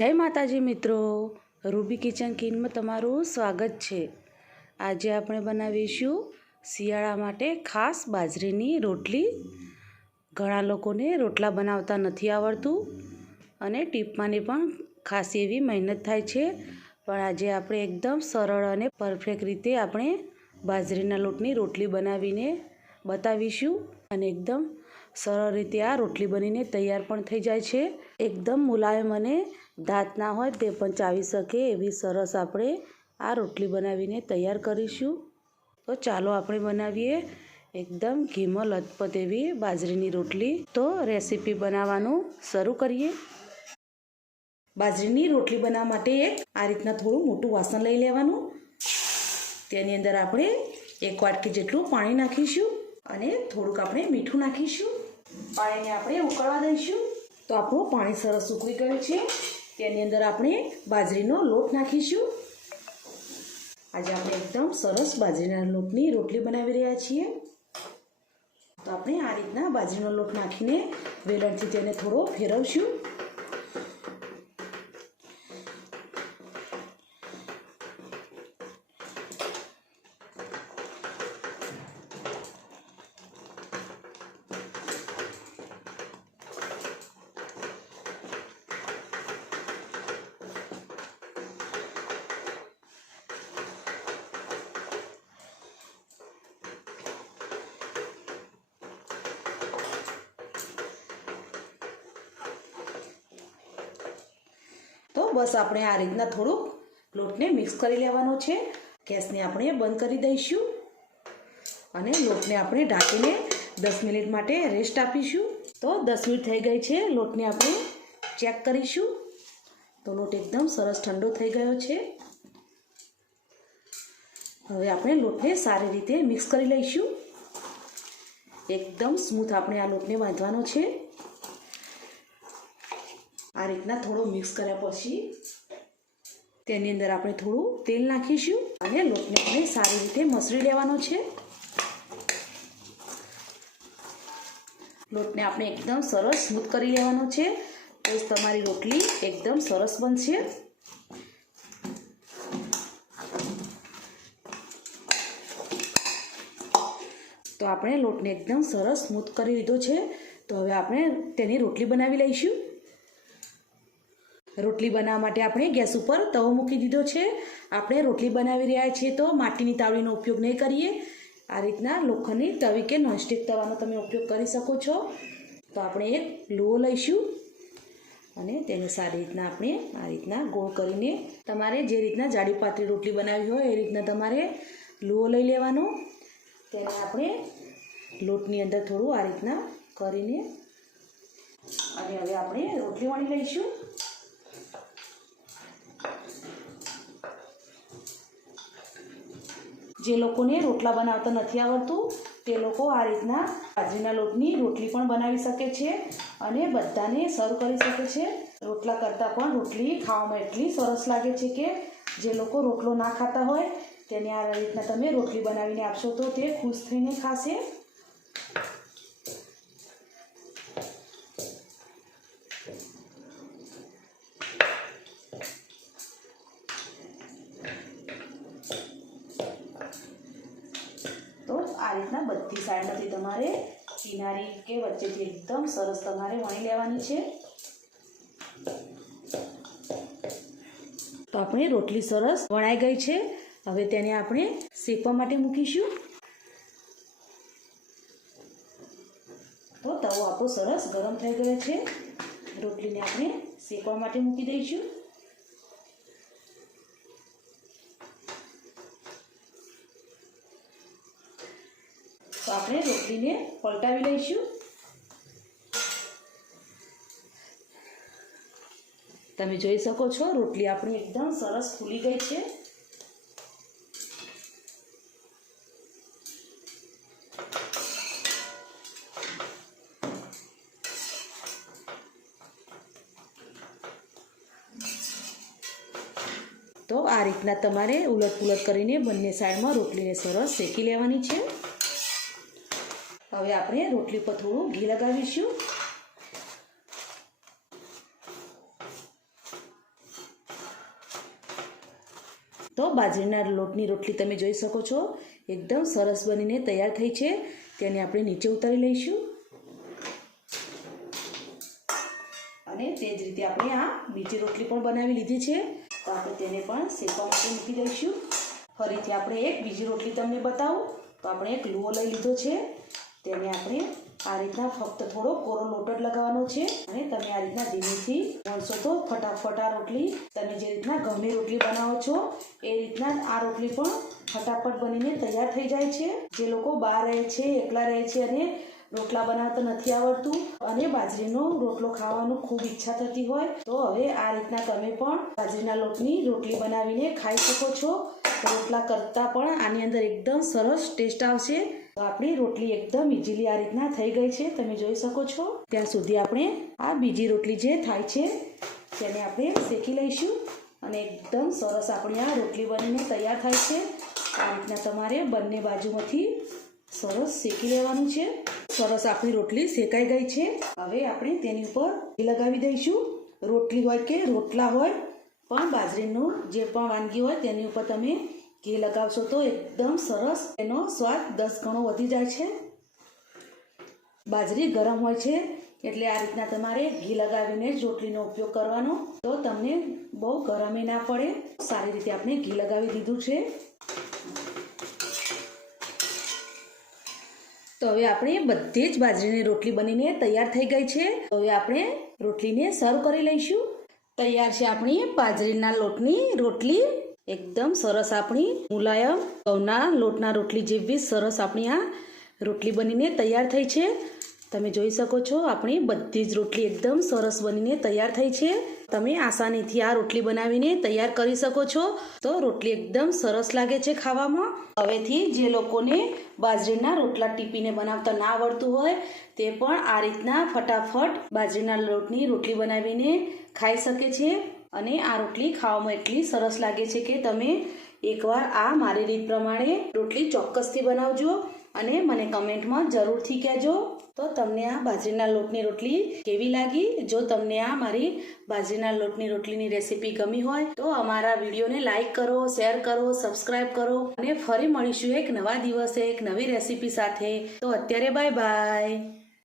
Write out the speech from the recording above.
જય માતાજી મિત્રો. રૂબી કિચન કિનમાં તમારું સ્વાગત છે. આજે આપણે બનાવીશું શિયાળા માટે ખાસ બાજરીની રોટલી. ઘણા લોકોને રોટલા બનાવતા નથી આવડતું અને ટીપમાંની પણ ખાસ એવી મહેનત થાય છે. પણ આજે આપણે એકદમ સરળ અને પરફેક્ટ રીતે આપણે બાજરીના લોટની રોટલી બનાવીને બતાવીશું અને એકદમ સરળ રીતે આ રોટલી બનીને તૈયાર પણ થઈ જાય છે. એકદમ મુલાયમ અને દાંત ના હોય તે પણ ચાવી શકે એવી સરસ આપણે આ રોટલી બનાવીને તૈયાર કરીશું. તો ચાલો આપણે બનાવીએ એકદમ ઘીમાં લથપથ એવી બાજરીની રોટલી. તો રેસીપી બનાવવાનું શરૂ કરીએ. બાજરીની રોટલી બનાવવા માટે એક આ રીતના થોડું મોટું વાસણ લઈ લેવાનું. તેની અંદર આપણે એક વાટકી જેટલું પાણી નાખીશું અને થોડુંક આપણે મીઠું નાખીશું. પાણીને આપણે ઉકળવા દઈશું. તો આપણું પાણી સરસ ઉકળી ગયું છે. તેની અંદર આપણે બાજરીનો લોટ નાખીશું. આજે આપણે એકદમ સરસ બાજરીના લોટની રોટલી બનાવી રહ્યા છીએ. તો આપણે આ રીતના બાજરીનો લોટ નાખીને વેલણથી તેને થોડો ફેરવશું. તો બસ આપણે આ રીતના થોડુંક લોટને મિક્સ કરી લેવાનો છે. ગેસને આપણે બંધ કરી દઈશું અને લોટને આપણે ઢાંકીને દસ મિનિટ માટે રેસ્ટ આપીશું. તો દસ મિનિટ થઈ ગઈ છે, લોટને આપણે ચેક કરીશું. તો લોટ એકદમ સરસ ઠંડો થઈ ગયો છે. હવે આપણે લોટને સારી રીતે મિક્સ કરી લઈશું. એકદમ સ્મૂથ આપણે આ લોટને બાંધવાનો છે. આ રીતના થોડો મિક્સ કર્યા પછી તેની અંદર આપણે થોડું તેલ નાખીશું અને લોટને આપણે સારી રીતે મસળી લેવાનો છે. લોટને આપણે એકદમ સરસ સ્મૂથ કરી લેવાનો છે. તો તમારી રોટલી એકદમ સરસ બનશે. તો આપણે લોટને એકદમ સરસ સ્મૂથ કરી લીધો છે. તો હવે આપણે તેની રોટલી બનાવી લઈશું. રોટલી બનાવવા માટે આપણે ગેસ ઉપર તવો મૂકી દીધો છે. આપણે રોટલી બનાવી રહ્યા છીએ તો માટીની તાવડીનો ઉપયોગ નહીં કરીએ. આ રીતના લોખંડની તવી કે નોનસ્ટિક તવાનો તમે ઉપયોગ કરી શકો છો. તો આપણે એક લુઓ લઈશું અને તેને સારી રીતના આપણે આ રીતના ગોળ કરીને તમારે જે રીતના જાડી પાતળી રોટલી બનાવી હોય એ રીતના તમારે લુઓ લઈ લેવાનો. તેને આપણે લોટની અંદર થોડું આ રીતના કરીને અને હવે આપણે રોટલી વણી લઈશું. જે લોકોને રોટલા બનાવતા નથી આવડતું, તે લોકો આ રીતના બાજરીના લોટની રોટલી પણ બનાવી શકે છે અને બધાને સર્વ કરી શકે છે. રોટલા કરતાં પણ રોટલી ખાવામાં એટલી સરસ લાગે છે કે જે લોકો રોટલો ના ખાતા હોય, તેને આ રીતના તમે રોટલી બનાવીને આપશો તો તે ખુશ થઈને ખાશે. આ રીતના બધી સાઈડમાંથી તમારે કિનારી કે વચ્ચેથી એકદમ સરસ તમારે વણી લેવાની છે. તો આપણે રોટલી સરસ વણાઈ ગઈ છે. હવે તેને આપણે શેકવા માટે મૂકીશું. તો તવો આપણો સરસ ગરમ થઈ ગયો છે. રોટલીને આપણે શેકવા માટે મૂકી દઈશું. આપણે રોટલીને પલટાવી લઈશું. તમે જોઈ શકો છો, રોટલી આપણી એકદમ સરસ ફૂલી ગઈ છે. તો આ રીતના તમારે ઉલટ પુલટ કરીને બંને સાઈડમાં રોટલીને સરસ શેકી લેવાની છે. હવે આપણે રોટલી પર થોડું ઘી લગાવીશું. તો બાજરીના લોટની રોટલી તમે જોઈ શકો છો. એકદમ સરસ બનીને તૈયાર થઈ છે. તેને આપણે નીચે ઉતારી લઈશું. અને તે જ રીતે આપણે આ બીજી રોટલી પણ બનાવી લીધી છે. તો આપણે તેને પણ શેકવા માટે મૂકી દઈશું. ફરીથી આપણે એક બીજી રોટલી તમને બતાવું. તો આપણે એક લુઓ લઈ લીધો છે. તેને આપણે આ રીતના ફક્ત થોડો કોરો લોટ જ લગાવવાનો છે અને તમે આ રીતના ધીમેથી વણશો તો ફટાફટ આ રોટલી તમે જે રીતના ગમે રોટલી બનાવો છો, એ રીતના આ રોટલી પણ ફટાફટ બનીને તૈયાર થઈ જાય છે. જે લોકો બહાર રહે છે, એકલા રહે છે અને રોટલા બનાવતા નથી આવડતું અને બાજરીનો રોટલો ખાવાનું ખૂબ ઈચ્છા થતી હોય, તો હવે આ રીતના તમે પણ બાજરીના લોટની રોટલી બનાવીને ખાઈ શકો છો. રોટલા કરતાં પણ આની અંદર એકદમ સરસ ટેસ્ટ આવશે. તો આપણી રોટલી એકદમ ઇઝીલી આ રીતના થઈ ગઈ છે. તમે જોઈ શકો છો. ત્યાં સુધી આપણે આ બીજી રોટલી જે થાય છે, તેને આપણે શેકી લઈશું અને એકદમ સરસ આપણી આ રોટલી બનીને તૈયાર થાય છે. આ રીતના તમારે બંને બાજુમાંથી સરસ શેકી લેવાનું છે. સરસ આપણી રોટલી શેકાઈ ગઈ છે. હવે આપણે તેની ઉપર લગાવી દઈશું. રોટલી હોય કે રોટલા હોય, પણ બાજરીનું જે પણ વાનગી હોય તેની ઉપર તમે ઘી લગાવશો તો એકદમ સરસ એનો સ્વાદ દસ ગણો વધી જાય છે. બાજરી ગરમ હોય છે, એટલે આ રીતના તમારે ઘી લગાવીને રોટલીનો ઉપયોગ કરવાનો. તો તમને બહુ ગરમે ના પડે, સારી રીતે આપણે ઘી લગાવી દીધું છે. તો હવે આપણે બધી જ બાજરીની રોટલી બનીને તૈયાર થઈ ગઈ છે. તો હવે આપણે રોટલીને સર્વ કરી લઈશું. તૈયાર છે આપણી બાજરીના લોટની રોટલી. એકદમ સરસ આપણી મુલાયમ ઘઉંના લોટના રોટલી જેવી સરસ આપણી આ રોટલી બનીને તૈયાર થઈ છે. તમે જોઈ શકો છો, આપણી બધી જ રોટલી એકદમ સરસ બનીને તૈયાર થઈ છે. તમે આસાનીથી આ રોટલી બનાવીને તૈયાર કરી શકો છો. તો રોટલી એકદમ સરસ લાગે છે ખાવામાં. હવેથી જે લોકોને બાજરીના રોટલા ટીપીને બનાવતા ના આવડતું હોય, તે પણ આ રીતના ફટાફટ બાજરીના લોટની રોટલી બનાવીને ખાઈ શકે છે. અને આ રોટલી ખાવામાં એટલી સરસ લાગે છે કે તમે એકવાર આ મારી રીત પ્રમાણે રોટલી ચોક્કસથી બનાવજો અને મને કમેન્ટમાં જરૂરથી કહેજો. તો તમને આ બાજરીના લોટની રોટલી કેવી લાગી? જો તમને આ મારી બાજરીના લોટની રોટલીની રેસીપી ગમી હોય, તો અમારા વિડીયોને લાઇક કરો, શેર કરો સબસ્ક્રાઈબ કરો અને ફરી મળીશું એક નવા દિવસે એક નવી રેસીપી સાથે. તો અત્યારે બાય બાય.